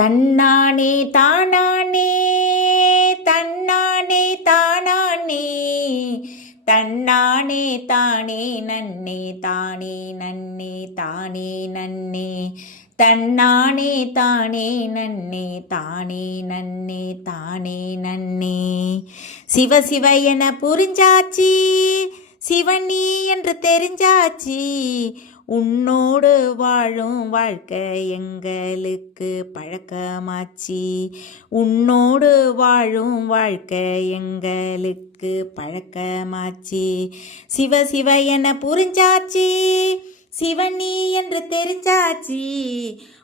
தன்னானே தானானே தன்னானே தானானே தன்னானே தானே நன்னே தானே நன்னே தானே நன்னே தன்னானே தானே நன்னே தானே நன்னே தானே நன்னே. சிவ சிவ என புரிஞ்சாச்சி, சிவன் நீ என்று தெரிஞ்சாச்சி, உன்னோடு வாழும் வாழ்க்கை எங்களுக்கு பழக்கமாச்சி. உன்னோடு வாழும் வாழ்க்கை எங்களுக்கு பழக்கமாச்சி. சிவ சிவ என புரிஞ்சாச்சி, சிவன் நீ என்று தெரிஞ்சாச்சி,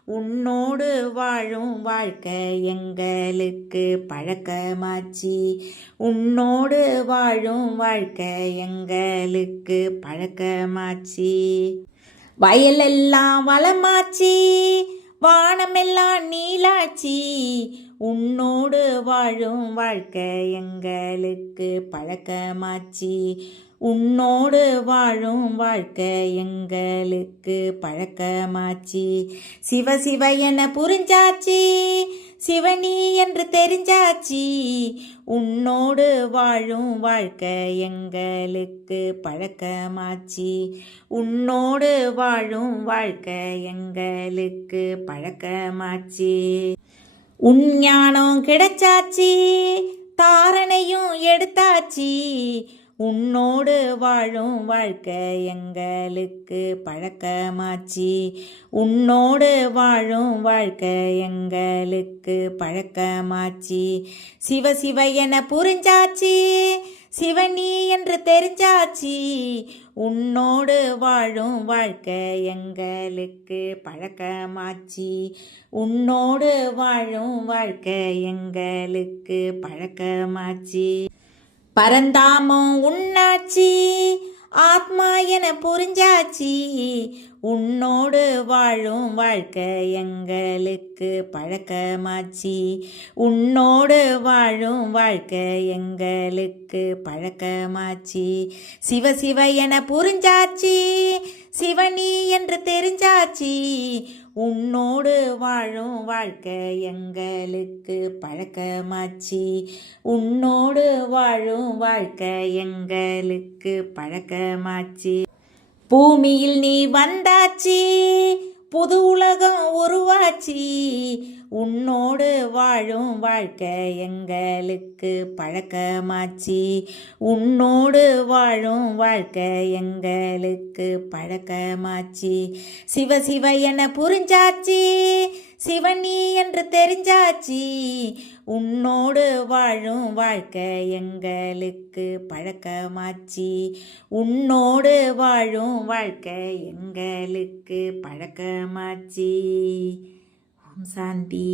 உன்னோடு வாழும் வாழ்க்கை எங்களுக்கு பழக்கமாச்சி. உன்னோடு வாழும் வாழ்க்கை எங்களுக்கு பழக்கமாச்சி. வயலெல்லாம் வளமாச்சி, வானமெல்லாம் நீலாச்சி, உன்னோடு வாழும் வாழ்க்கை எங்களுக்கு பழக்கமாச்சி. உன்னோடு வாழும் வாழ்க்கை எங்களுக்கு பழக்கமாச்சி. சிவ சிவ என புரிஞ்சாச்சி, சிவனி என்று தெரிஞ்சாச்சி, உன்னோடு வாழும் வாழ்க்கை எங்களுக்கு பழக்கமாச்சி. உன்னோடு வாழும் வாழ்க்கை எங்களுக்கு பழக்கமாச்சி. உன் ஞானம் கிடைச்சாச்சி, தாரணையும் எடுத்தாச்சி, உன்னோடு வாழும் வாழ்க்கை எங்களுக்கு பழக்கமாச்சி. உன்னோடு வாழும் வாழ்க்கை எங்களுக்கு பழக்கமாச்சி. சிவ சிவ என புரிஞ்சாச்சி, சிவனி என்று தெரிஞ்சாச்சி, உன்னோடு வாழும் வாழ்க்கை எங்களுக்கு பழக்கமாச்சி. உன்னோடு வாழும் வாழ்க்கை எங்களுக்கு பழக்கமாச்சி. பரந்தாமம் உன்னாச்சி, ஆத்மா என புரிஞ்சாச்சி, உன்னோடு வாழும் வாழ்க்கை எங்களுக்கு பழக்கமாச்சி. உன்னோடு வாழும் வாழ்க்கை எங்களுக்கு பழக்கமாச்சி. சிவ சிவ என புரிஞ்சாச்சி, சிவனி என்று தெரிஞ்சாச்சி, உன்னோடு வாழும் வாழ்க்கை எங்களுக்கு பழக்கமாச்சி. உன்னோடு வாழும் வாழ்க்கை எங்களுக்கு பழக்கமாச்சி. பூமியில் நீ வந்தாச்சி, புது உலகம் உருவாச்சி, உன்னோடு வாழும் வாழ்க்கை எங்களுக்கு பழக்கமாச்சி. உன்னோடு வாழும் வாழ்க்கை எங்களுக்கு பழக்கமாச்சி. சிவ சிவ என புரிஞ்சாச்சி, சிவனி என்று தெரிஞ்சாச்சி, உன்னோடு வாழும் வாழ்க்கை எங்களுக்கு பழக்கமாச்சி. உன்னோடு வாழும் வாழ்க்கை எங்களுக்கு பழக்கமாச்சி. ஓம் சாந்தி.